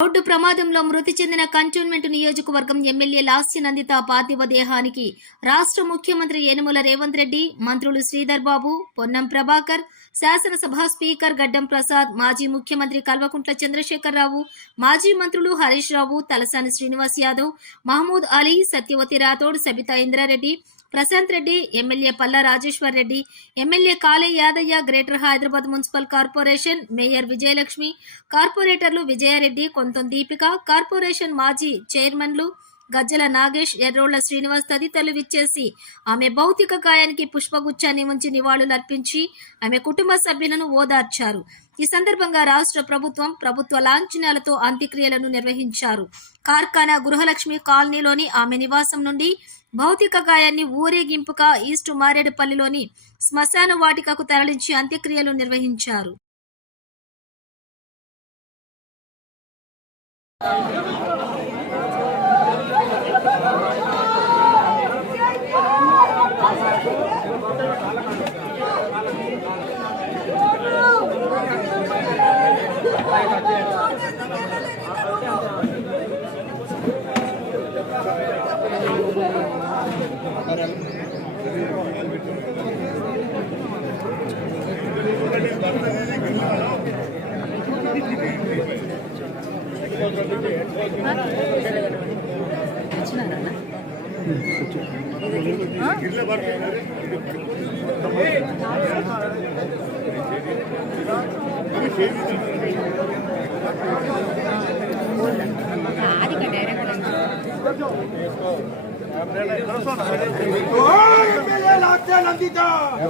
Road ప్రమాదంలో మృతి చెందిన కంటోన్మెంట్ నియోజకవర్గం ఎమ్మెల్యే లాస్య నందిత పార్థివ దేహానికి రాష్ట్ర ముఖ్యమంత్రి యనమల రేవంత్ రెడ్డి, మంత్రులు శ్రీధర్ బాబు, పొన్నం ప్రభాకర్, శాసనసభ స్పీకర్ గడ్డం ప్రసాద్, మాజీ ముఖ్యమంత్రి కల్వకుంట్ల చంద్రశేఖరరావు, మాజీ మంత్రులు Harish Rao, Talasani Srinivas Yadav, Mahmood Ali, Satyavathi Rathod, Sabitha Indra Reddy, Prashanth Reddy, MLA Palla Rajeshwar Reddy, MLA Kale Yadaiah, greater Hyderabad municipal corporation mayor Vijayalakshmi, కార్పొరేటర్లు విజయారెడ్డి, కొంతం దీపిక, కార్పొరేషన్ మాజీ చైర్మన్లు గజ్జల నాగేష్, ఎర్రోళ్ల శ్రీనివాస్ తదితరులు విచ్చేసి ఆమె భౌతిక కాయానికి పుష్పగుచ్చాన్ని ఉంచి నివాళులర్పించి ఆమె కుటుంబ సభ్యులను ఓదార్చారు. ఈ సందర్భంగా రాష్ట్ర ప్రభుత్వ లాంఛనాలతో అంత్యక్రియలను నిర్వహించారు. కార్ఖానా గృహలక్ష్మి కాలనీలోని ఆమె నివాసం నుండి భౌతిక కాయాన్ని ఊరేగింపుగా ఈస్ట్ మారేడుపల్లిలోని శ్మశాన వాటికకు తరలించి అంత్యక్రియలు నిర్వహించారు.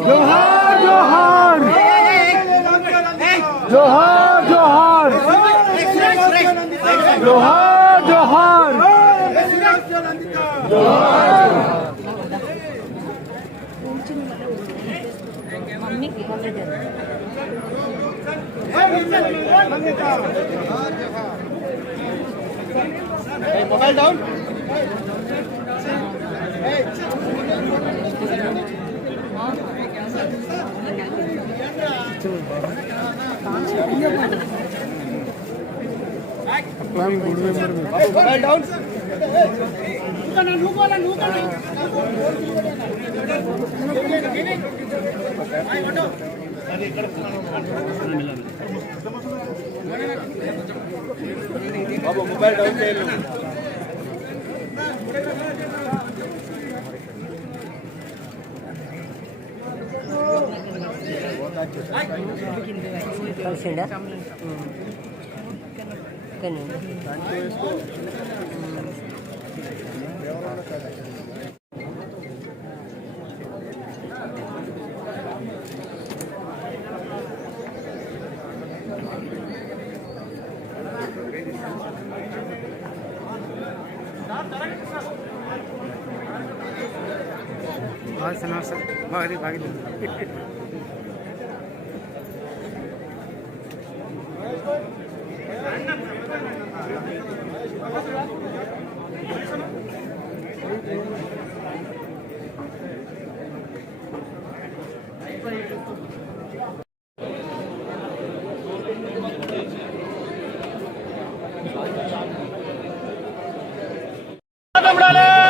जोहार जोहार जोहार जोहार जोहार जोहार मोबाइल डाउन मोबाइल डाउन बाबू मोबाइल डाउन కలిసిండా डाले